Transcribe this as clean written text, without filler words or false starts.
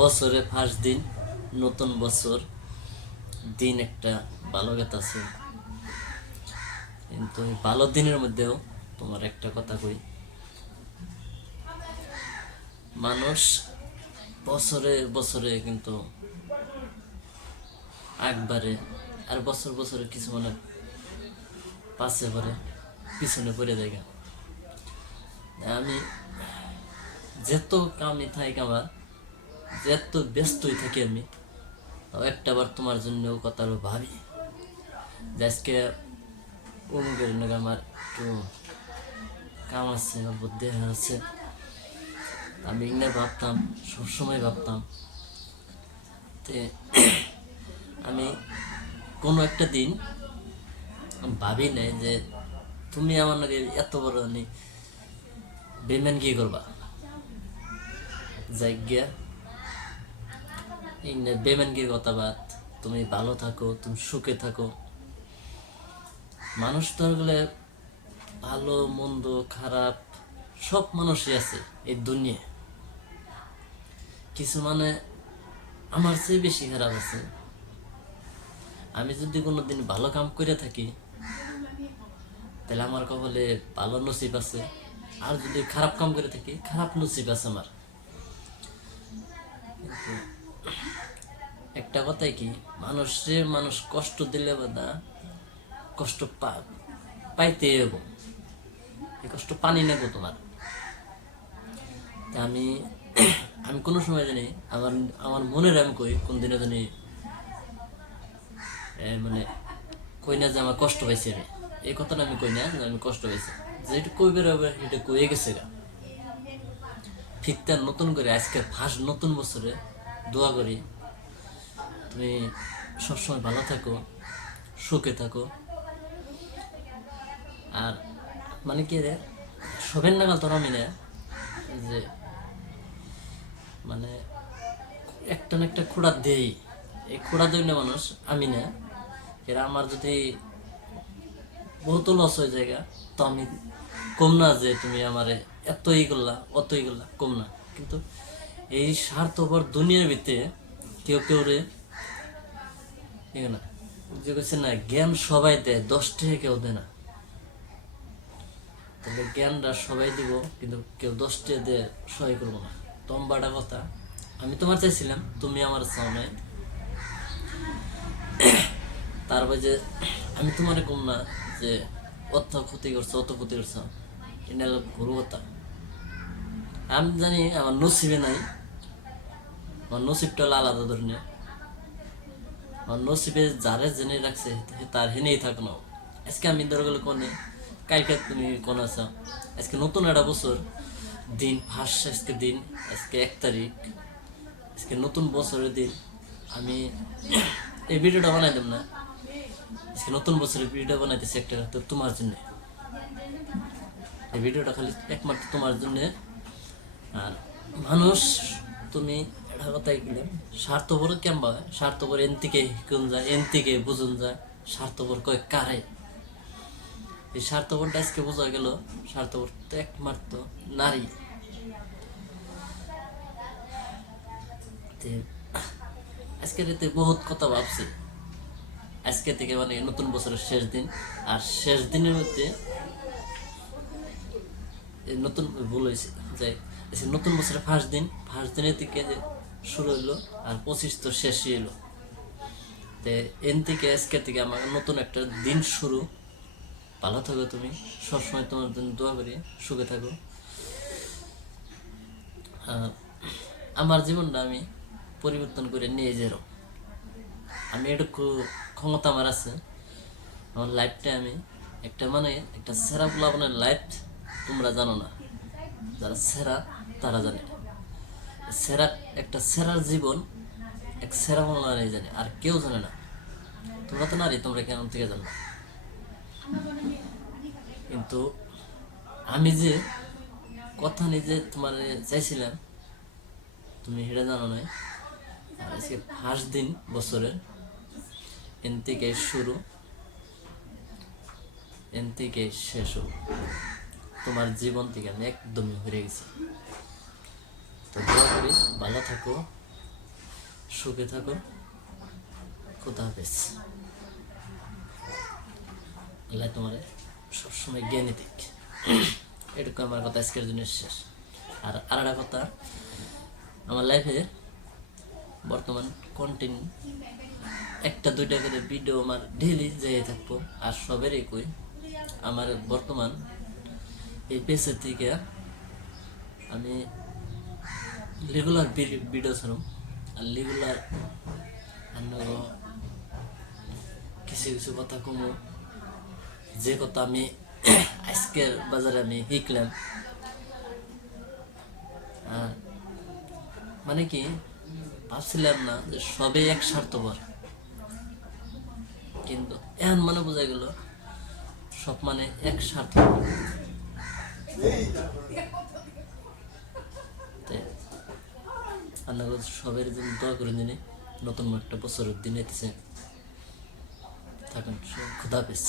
বছরে ফার্স্ট দিন, নতুন বছর দিন একটা ভালো কথা আছে, কিন্তু এই ভালো দিনের মধ্যেও তোমার একটা কথা কই, মানুষ বছরে বছরে কিন্তু একবারে আর বছর বছরে কিছু মানে পাশে পরে পিছনে পড়ে যায়। আমি যেত কামই থাকি আমার, যেত ব্যস্তই থাকি আমি, তাও একটা বার তোমার জন্য কথা ভাবি যে আজকে অমুকের নাকি আমার একটু কাম আছে বা বুদ্ধি আছে। আমি এগুলো ভাবতাম, সবসময় ভাবতাম। তে আমি কোনো একটা দিন ভাবি নাই যে তুমি আমার নাকি এত বড় বেমান কি করবা, যাই গিয়া এই বেমানগির কথা বাদ, তুমি ভালো থাকো, তুমি সুখে থাকো। মানুষ তো আসলে ভালো মন্দ খারাপ সব মানুষই আছে এই দুনিয়ায়, কিছু মানে আমার চেয়ে বেশি খারাপ আছে। আমি যদি কোনোদিন ভালো কাম করে থাকি তাহলে আমার কপালে ভালো নসিব আছে, আর যদি খারাপ কাম করে থাকি খারাপ নসিব আছে আমার। কিন্তু একটা কথাই কি, মানুষ কষ্ট দিলে বাদা কষ্ট পাইতে হবো, এই কষ্ট পানি নেবো তোমার। তা আমি আমি কোনো সময় জানি আমার আমার মনের আমি কই কোন দিনে জানি মানে কই না যে আমার কষ্ট পাইছে রে, এই কথাটা আমি কই না যে আমি কষ্ট পাইছি, যেটা কই বেরোবে এটা কয়ে গেছে গা। ঠিক তার নতুন করে আজকে ফার্স্ট নতুন বছরে দোয়া করি তুমি সবসময় ভালো থাকো, সুখে থাকো। আর মানে কি রে, সবের নাগাল তোর আমি না যে মানে একটা না একটা খোড়া দেই, এই খোড়া দেই না মানুষ আমি না। এরা আমার যদি বহুত লস হয়ে যায় তো আমি কম না যে তুমি আমারে এত ই করলা অত ই করলা, কম না। কিন্তু এই স্বার্থপর দুনিয়ার ভিতরে কেউ কেউ রে না, যে কইছে না জ্ঞান সবাই দেয়, 10 টাকা কেউ দেয় না। তাহলে জ্ঞানটা সবাই দিব, কিন্তু কেউ 10 টাকা দিয়ে সহায় করবো না। তম্বাটা কথা, আমি তোমার চাইছিলাম, তুমি আমার চাও নাই। তারপর যে আমি তোমারে কম না যে অত ক্ষতি করছো অত ক্ষতি করছো, এটা হলো ভুল কথা। আমি জানি আমার নসিবে নাই, আমার নসিবটা হলো আলাদা ধরনের। আমার নসিবে যারে জেনে রাখছে তার হেনেই থাকো না। আজকে আমি ধরে গেলে কোনে, কালকে তুমি কোন আছো, আজকে নতুন একটা বছর দিন ফার্স্ট, আজকে দিন আজকে 1 তারিখ, আজকে নতুন বছরের দিন। আমি এই ভিডিওটা বানাই দেব না, আজকে নতুন বছরের ভিডিও বানাইতেছি একটা তো তোমার জন্য। এই ভিডিওটা খালি একমাত্র তোমার জন্য। আর মানুষ তুমি এটা কথাই গেলে স্বার্থপর কেমবা, স্বার্থপর এন থেকে শিখুন যায়, এন থেকে বুঝুন যায় স্বার্থপর কয় কারে। এই স্বার্থপরটা আজকে বোঝা গেল, স্বার্থপর তো একমাত্র নারী। আজকে রাতে বহুত কথা ভাবছি, আজকে থেকে মানে নতুন বছরের শেষ দিন, আর শেষ দিনের মধ্যে নতুন ভুল হয়েছে যে নতুন বছরের ফার্স্ট দিন, ফার্স্ট দিনের দিকে যে শুরু হইলো আর 25 তো শেষই এলো। তো এন থেকে আজকে থেকে আমার নতুন একটা দিন শুরু। ভালো থাকো তুমি, সবসময় তোমার জন্য দোয়া করি, সুখে থাকো। আর আমার জীবনটা আমি পরিবর্তন করে নিয়ে যেরো, আমি এটুকু ক্ষমতা আমার আছে। আমার লাইফটা আমি একটা মানে একটা সেরা পোলাপনের লাইফ তোমরা জানো না, যারা সেরা তারা জানে। সেরা একটা সেরার জীবন এক সেরা পোলাপনই জানে, আর কেউ জানে না। তোমরা তো নারী, তোমরা কেমন থেকে জানো। কিন্তু আমি যে কথা নিজে তোমার চাইছিলাম তুমি সেটা জানো নাই। আর আজকে ফার্স্ট দিন বছরের, এন থেকে শুরু, এন থেকে শেষ হোক, তোমার জীবন থেকে আমি একদমই হয়ে গেছি। তো দোয়া করি ভালো থাকো, সুখে থাকো। খোদা হাফেজ। আল্লাহ তোমার সবসময় জ্ঞানী দিক। এটুকু আমার কথা, আজকের জন্য শেষ। আর আরেকটা কথা, আমার লাইফে বর্তমান কন্টেন্ট একটা দুইটা করে ভিডিও আমার ডেইলি যেয়ে থাকবো। আর সবেরই কই, আমার বর্তমান এই পেজের থেকে আমি রেগুলার ভিডিও ছাড়ব। আর রেগুলার কিছু কিছু কথা কমো, যে কথা আমি আজকের বাজারে আমি শিখলাম। মানে কি, ভাবছিলাম না যে সবে এক স্বার্থপর, কিন্তু এখন মানে বোঝা গেল সব মানে এক স্বার্থপর। আল্লাহ সবের জন্য দোয়া করে দিনে নতুন একটা বছরের দিন এসেছে। থাকুন, খোদা হাফেজ।